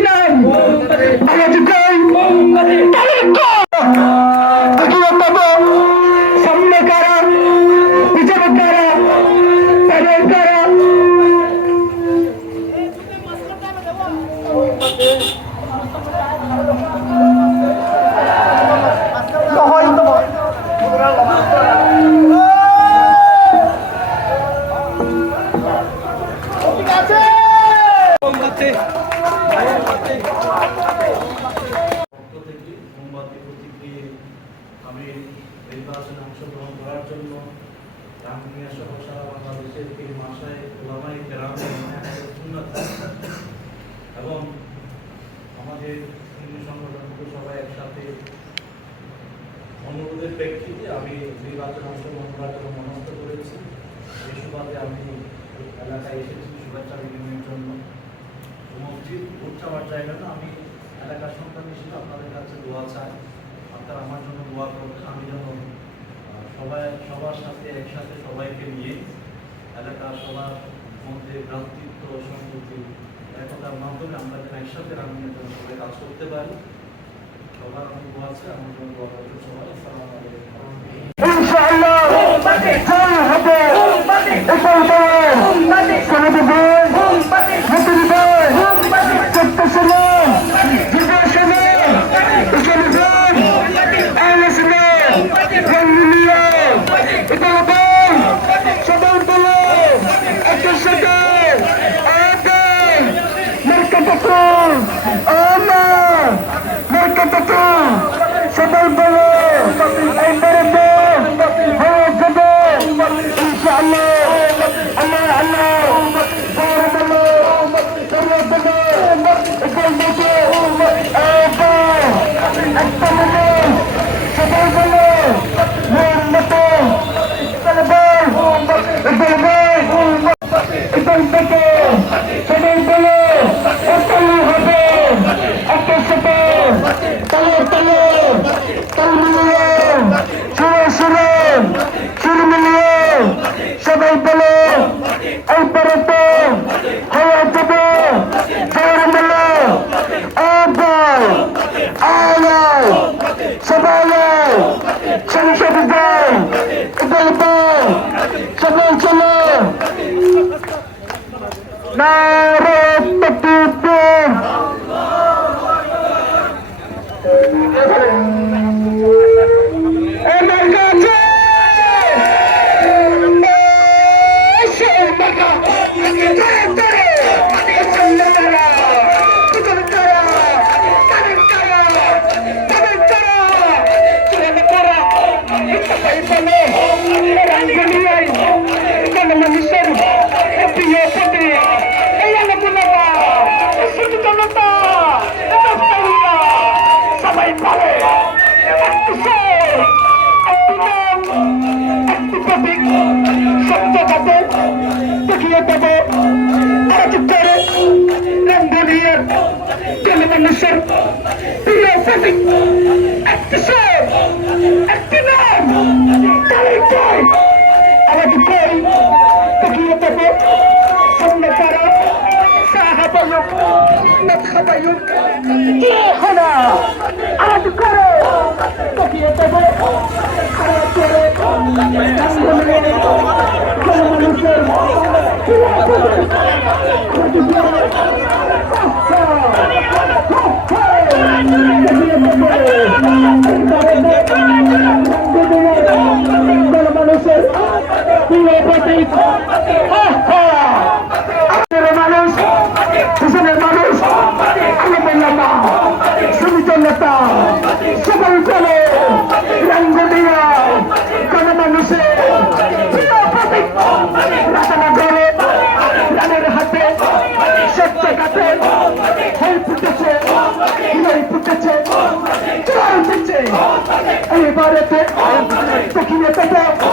নাম আওয়াজ দেয় দেখিয়ে পাবো সামনে কারা পিছনে কারা তাদের কারা পক্ষ থেকে মোমবাতি প্রতীক দিয়ে আমি নির্বাচনে অংশগ্রহণ করার জন্য রামমিয়া সহ সারা বাংলাদেশের এই মাসায় ওলামাই কেরামে এবং আমাদের হিন্দু সংগঠনগুলো সবাই একসাথে অনুরোধের প্রেক্ষিতে আমি নির্বাচনে অংশগ্রহণ জন্য মনস্থ করেছি। এই সুবাদে আমি এলাকায় এসেছি শুভেচ্ছা বিনিময়ের জন্য। মসজিদ ভোট চাওয়ার জায়গা না, আমি এলাকার সন্তান হিসেবে আপনাদের কাছে দোয়া চাই। আপনারা আমার জন্য দোয়া করবেন আমি যেন সবাই, সবার সাথে একসাথে সবাইকে নিয়ে এলাকার সবার মধ্যে ভ্রাতৃত্ব সম্প্রতি একতার মাধ্যমে আমরা যেন একসাথে রান্নার জন্য সবাই কাজ করতে পারি। সবার অনুভব আছে আমার জন্য সবাই। আসসালামু আলাইকুম ইনশাআল্লাহ জয় হবে এটাই বলেন কোন দিবেন মুক্তি দিবেন সত্য শুনুন জীবন শুনুন এখানে যান আইন শুনুন রঙ্গিলিয়া এটা বল সবাই বলো একটা সাথে আগে মার্কাটাকু আমা মার্কাটাকু সবাই বলো এই মেরেছে হয়ে যাবে ইনশাআল্লাহ আল্লাহ আল্লাহ বড় বলো বড় বলো এখান থেকে একা একটা মিলে সবাই বলো মেয়ের মতো এখানে বল এখানে বল এখান থেকে সবাই বলো একাই হবে একটা তালে তালে প্রতীক একটু সে একটু নাম! তাই কই? আজ কই? দেখিয়ে দেবে। সামনে তারা সাহাবায়ুক নকশাবায়ুক কি হলো? আজ করে। দেখিয়ে দেবে। খারাপ করে। মানুষের এবারেতে দেখিয়ে দেবে।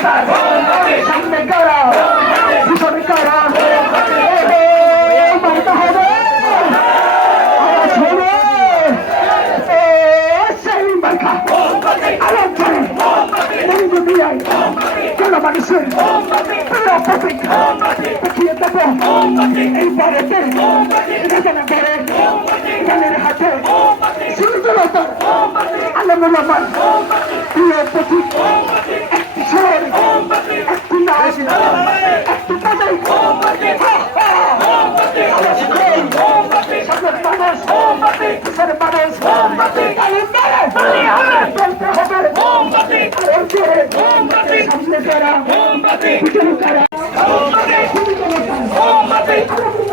Oh, my God. মোমবাতি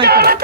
ないから。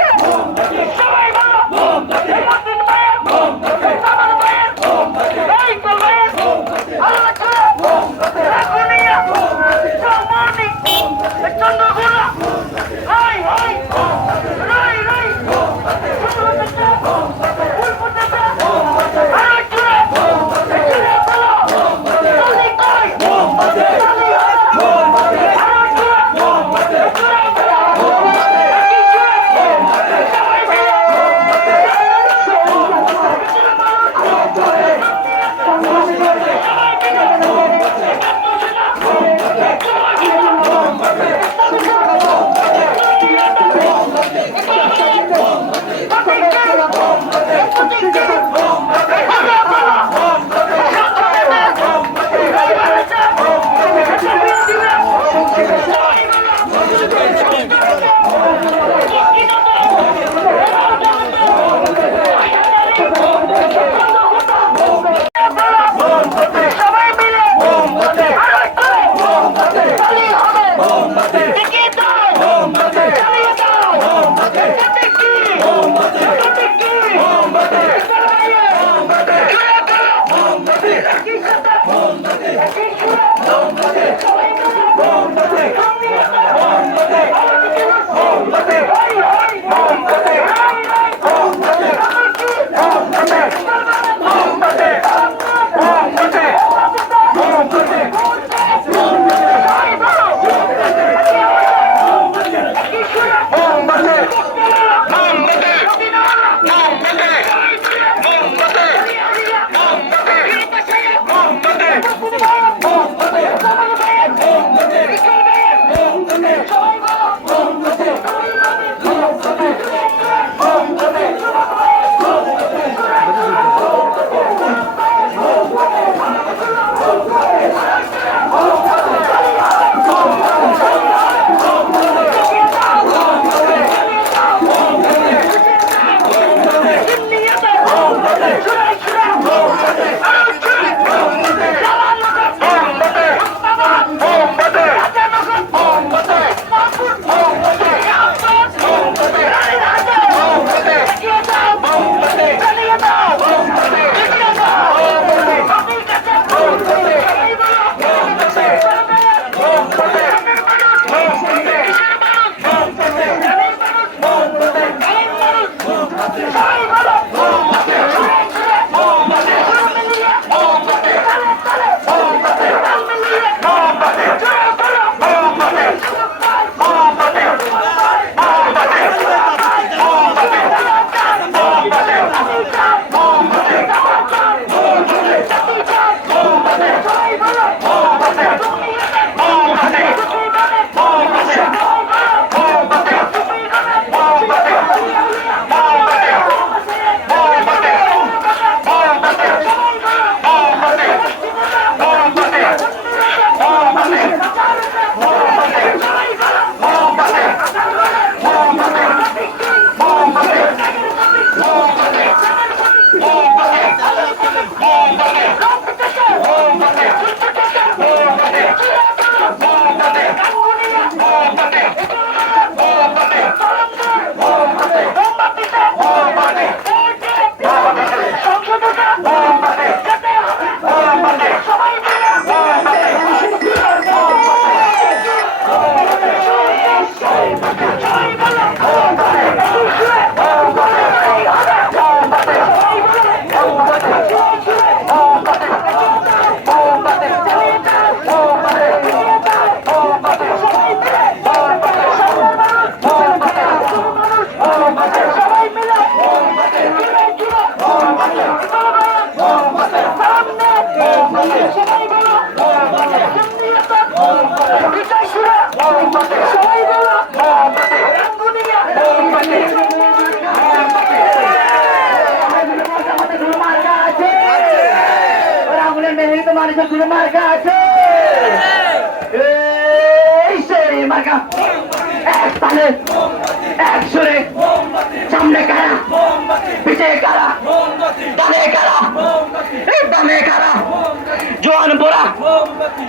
পোড়া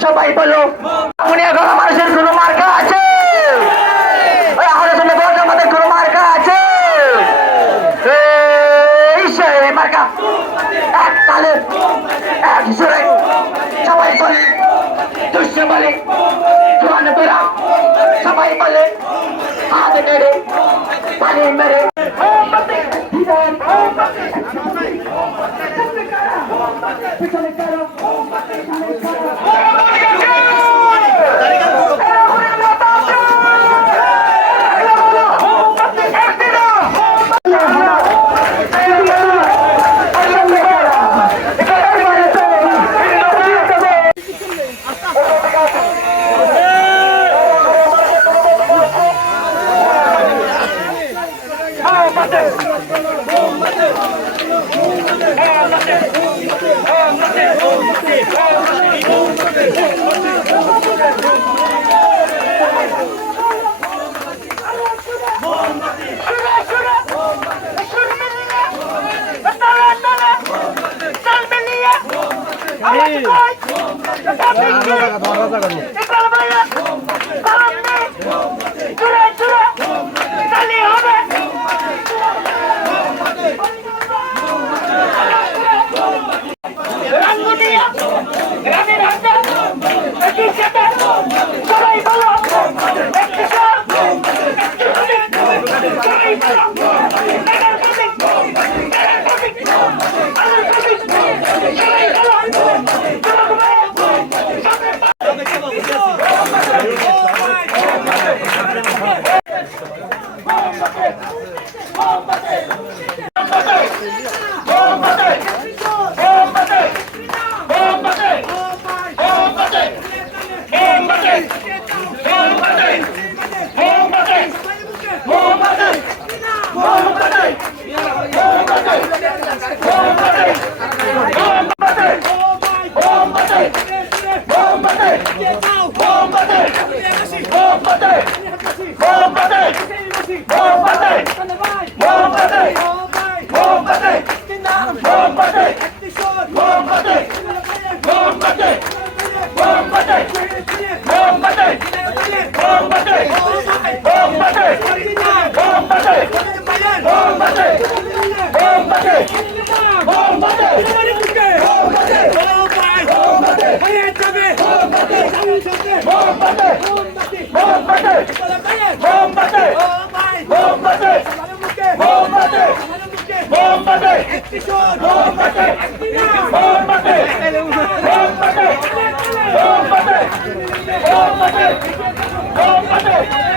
সবাই বলো উনি এখন মানুষের কোনো মার্কা আছে? ওই আমাদের সামনে বলছে আমাদের মার্কা আছে? এই মার্কা। এক তালে, এক সবাই বলে দুশ্য বলে সবাই বলে, হাত মেরে মেরে। পিছনে কারও সবাই Vamos batalhar! Thank you.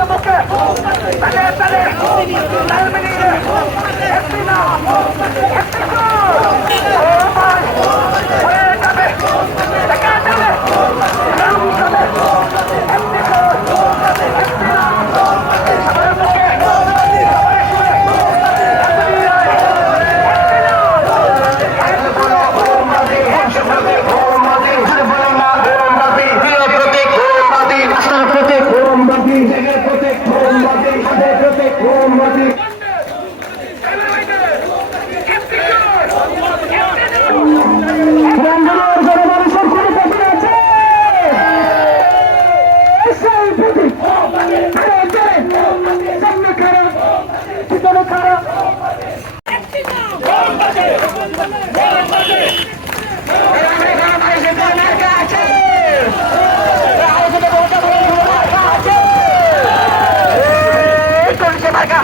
মার্কা।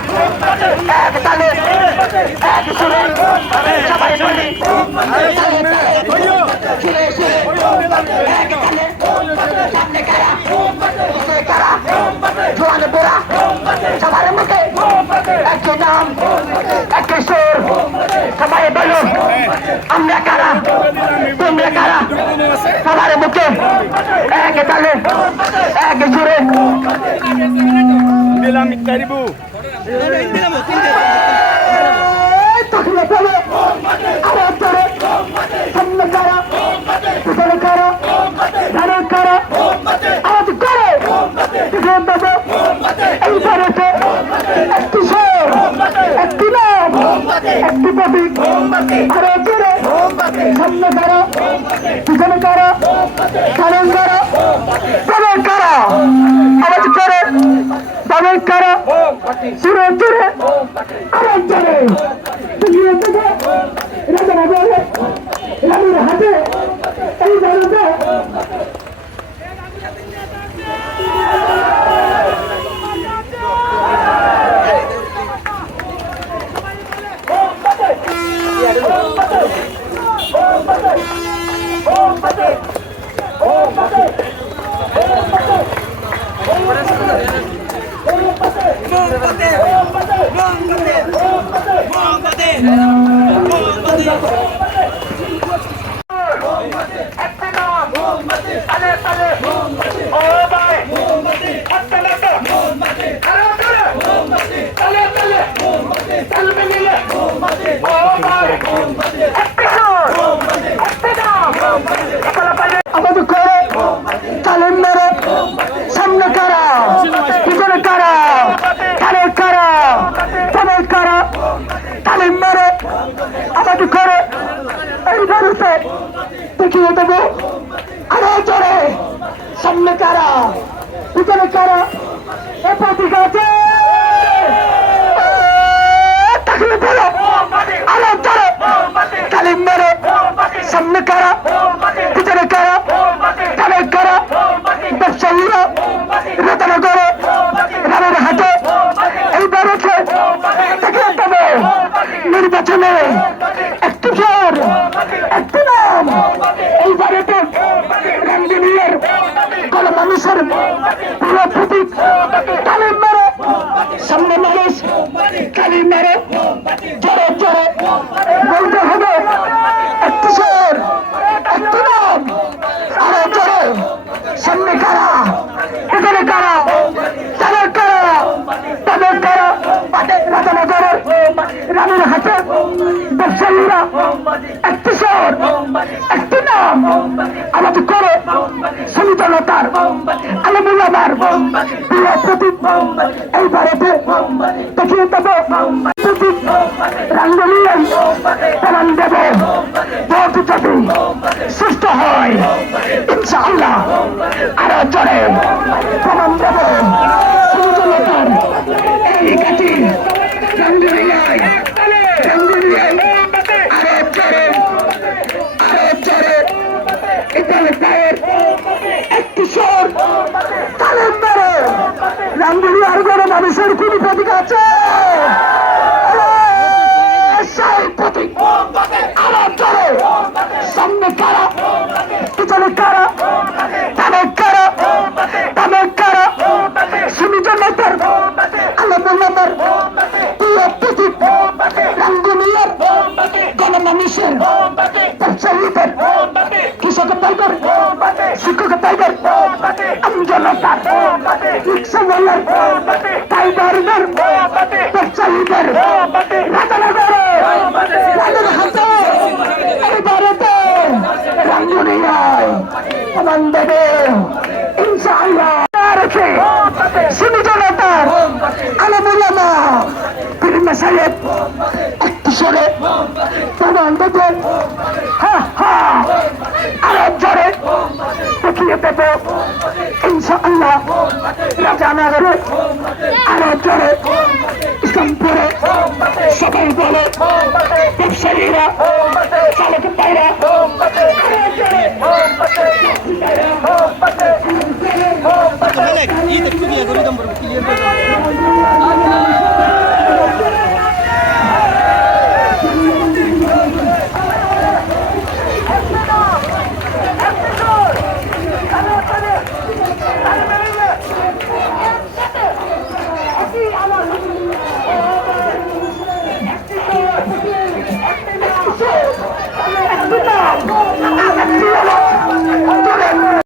এক তালে, এক সুরে। সবাই বলি সুরে সুরে এক তালে। সামনে কারা? পিছনে কারা? জোয়ান বোরা সবার মুখে একটি নাম একটি সুর। সবাই বলো, আমরা কারা? তোমরা কারা? সবার মুখে এক তালে, এক জুড়ে দিলাম কারিবু আজ করে এই ভারতে একটি শহর একটি নাম একটি প্রতীক ভারত জুড়ে সামনে কারা পিছনে কারা কারণ কারা তাদের কারা। আওয়াজ করে তাদের কারা। চুরে চুরে আওয়াজ করে। নাম। একটি নাম আমাকে করো সমিতালতার আলমুলাবার প্রিয় প্রতীক এই ভারতে দেখিয়ে দেব প্রতীক রাঙ্গলিয়ান প্রাণ দেব। ভোট যদি সুস্থ হয়, ইনশাআল্লাহ আরও জোরে প্রমাণ দেব। পর্যায়ের এক কিশোর কালেন্দারে রামগুড়ি আর গণ মানুষের কোন প্রতীক আছে। জানা যাবে আরও জোরে ইসলামপুরে সবাই বলে ব্যবসায়ীরা চালক বাইরা ঈদ একটু বিয়ে করে ক্লিয়ার